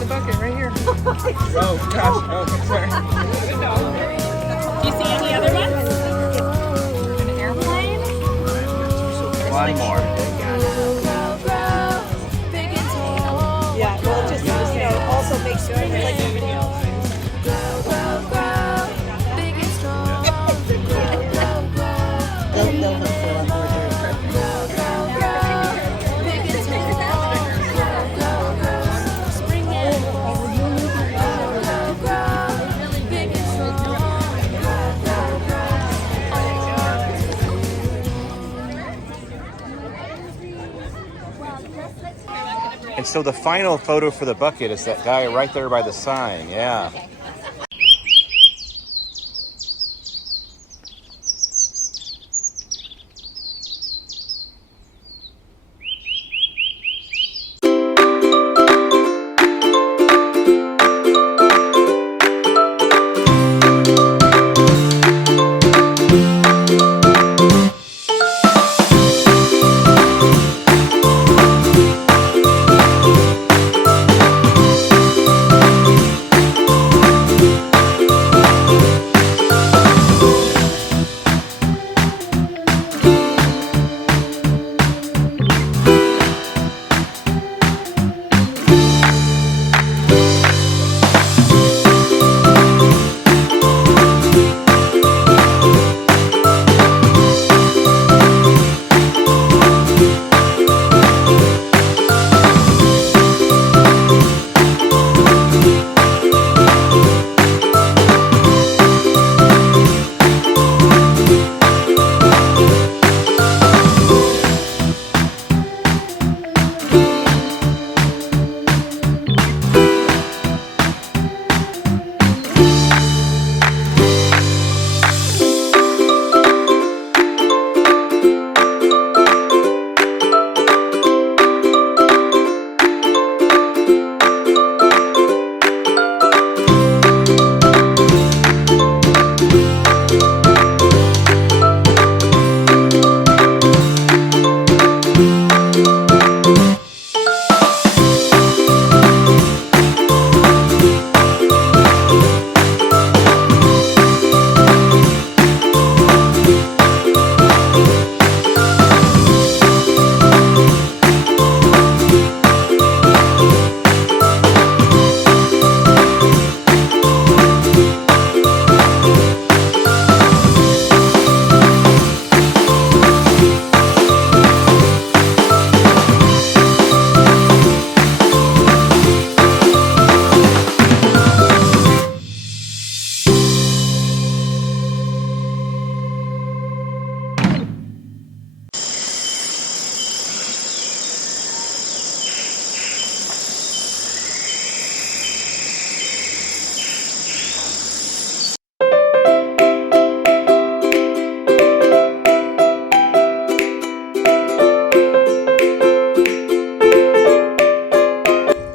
the bucket right here. Oh gosh, oh sorry. Do you see any other ones? An airplane? One more. Yeah, well, just, also makes sure it's like a video. They'll look for a more And so the final photo for the bucket is that guy right there by the sign. Yeah.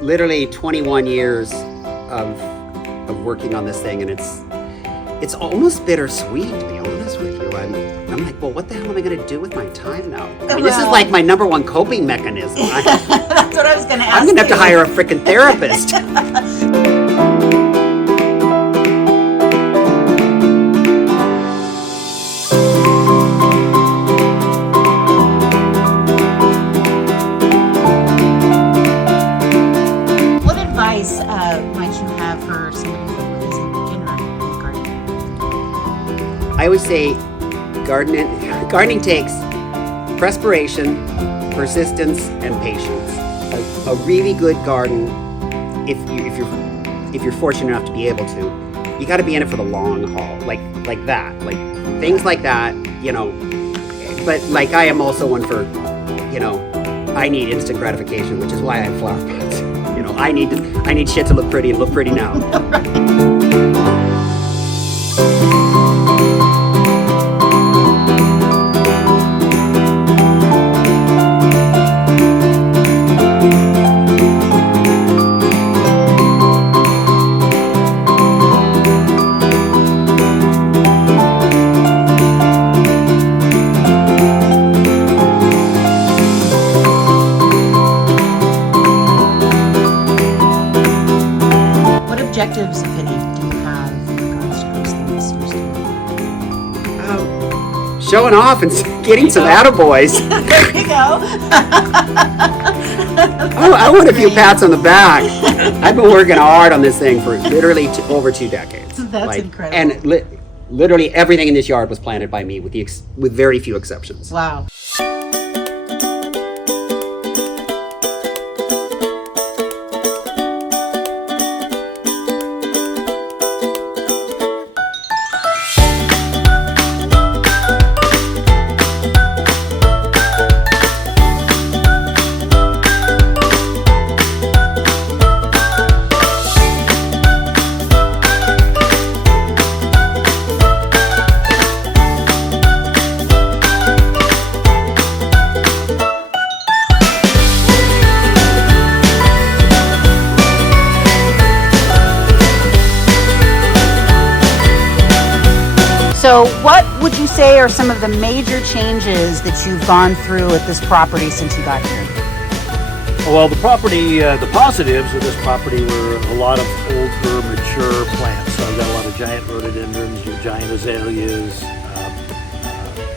Literally 21 years of working on this thing, and it's almost bittersweet, to be honest with you. I'm like, well, what the hell am I going to do with my time now? I mean, this is like my number one coping mechanism. That's what I was going to ask. I'm going to have to hire a freaking therapist. What advice might you have for somebody who is a beginner in gardening? I always say gardening takes perspiration, persistence, and patience. A really good garden, if you're fortunate enough to be able to, you got to be in it for the long haul, like that, like things like that, you know. But like I am also one for, you know, I need instant gratification, which is why I have flower pots. You know, I need shit to look pretty and look pretty now. objectives, if any, do you have in regards to posting this year's year? Showing off and getting some attaboys. There you go. I want a few pats on the back. I've been working hard on this thing for literally over 2 decades. That's incredible. And literally everything in this yard was planted by me, with very few exceptions. Wow. So what would you say are some of the major changes that you've gone through at this property since you got here? Well, the property, the positives of this property were a lot of older, mature plants. So I've got a lot of giant rhododendrons, your giant azaleas,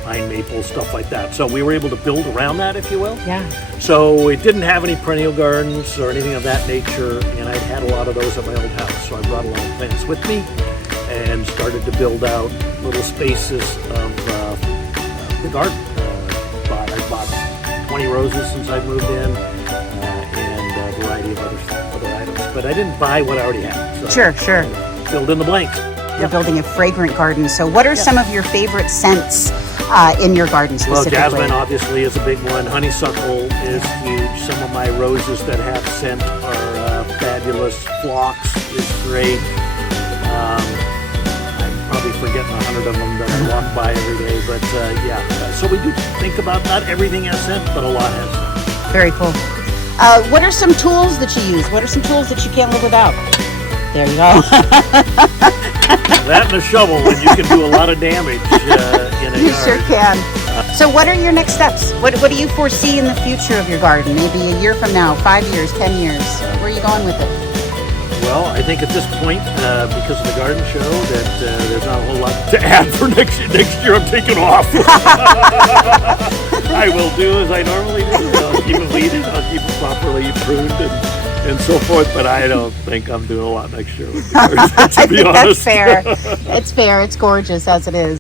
pine maple, stuff like that. So we were able to build around that, if you will. Yeah. So it didn't have any perennial gardens or anything of that nature, and I'd had a lot of those at my old house. So I brought a lot of plants with me and started to build out little spaces of the garden. I bought 20 roses since I moved in, and a variety of other items. But I didn't buy what I already had. So Sure. Filled in the blanks. You're building a fragrant garden. So what are some of your favorite scents in your garden Well, specifically? jasmine obviously is a big one. Honeysuckle is huge. Some of my roses that have scent are fabulous. Phlox is great. I'm probably forgetting 100 of them that I walk by every day, but so we do think about not everything has scent, but a lot has scent. Very cool. What are some tools that you use? What are some tools that you can't live without? There you go. That and a shovel, and you can do a lot of damage in a You yard. sure can. So what are your next steps? What do you foresee in the future of your garden? Maybe a year from now, 5 years, 10 years? Where are you going with it? Well, I think at this point, because of the garden show, that there's not a whole lot to add for next year. Next year, I'm taking off. I will do as I normally do. I'll keep it weeded. I'll keep it properly pruned and so forth. But I don't think I'm doing a lot next year with the garden, to I be think honest. that's fair. It's fair. It's gorgeous as it is.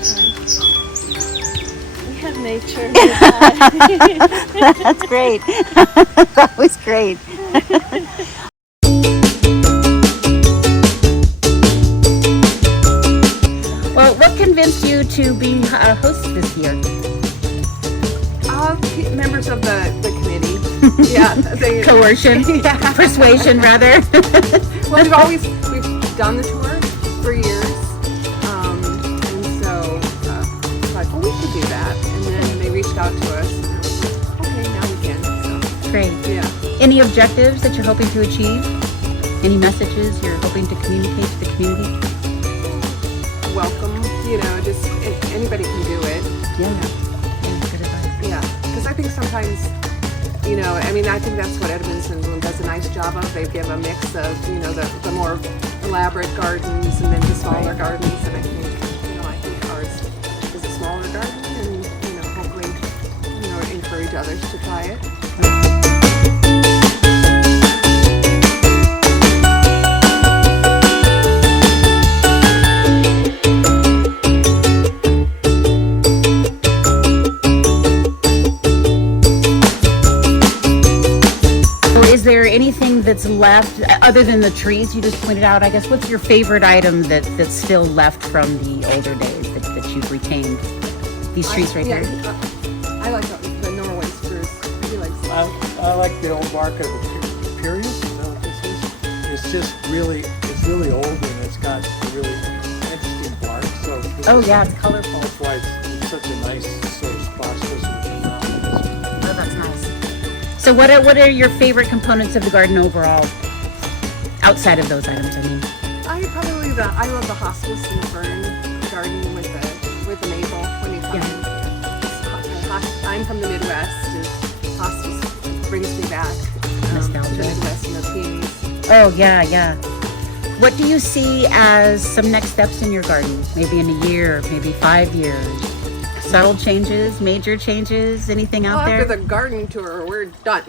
We have nature. That's great. That was great. Well, what convinced you to be a host this year? Members of the committee. Yeah. They, Coercion? Yeah. Persuasion, rather? Well, we've done the tour for years, and so it's like, well, we should do that. And then they reached out to us. And I was like, okay, now we can. So, Great. yeah. Any objectives that you're hoping to achieve? Any messages you're hoping to communicate to the community? Welcome. Just anybody can do it. Yeah. Good advice. Yeah. Because I think sometimes, I think that's what Edmondson does a nice job of. They give a mix of, the more elaborate gardens and then the smaller gardens. And I think ours is a smaller garden, and hopefully, encourage others to try it. Is there anything that's left other than the trees you just pointed out? I guess what's your favorite item that's still left from the older days that you've retained? These trees right here. I like the Norway spruce. I do like I like the old bark of the Pyrrhus. Is that what this is? It's just really, old, and it's got a really interesting bark. So It's colorful. that's why it's such a nice sort of spot specimen. Oh, that's nice. So what are your favorite components of the garden overall? Outside of those items, I mean. I love the hospice and the fern garden with the maple when you come in. I'm from the Midwest, and hospice brings me back to Nostalgia. the Midwest and the peonies. Oh, yeah. What do you see as some next steps in your garden? Maybe in a year, maybe 5 years? Subtle changes, major changes, anything out there? After the garden tour, we're done.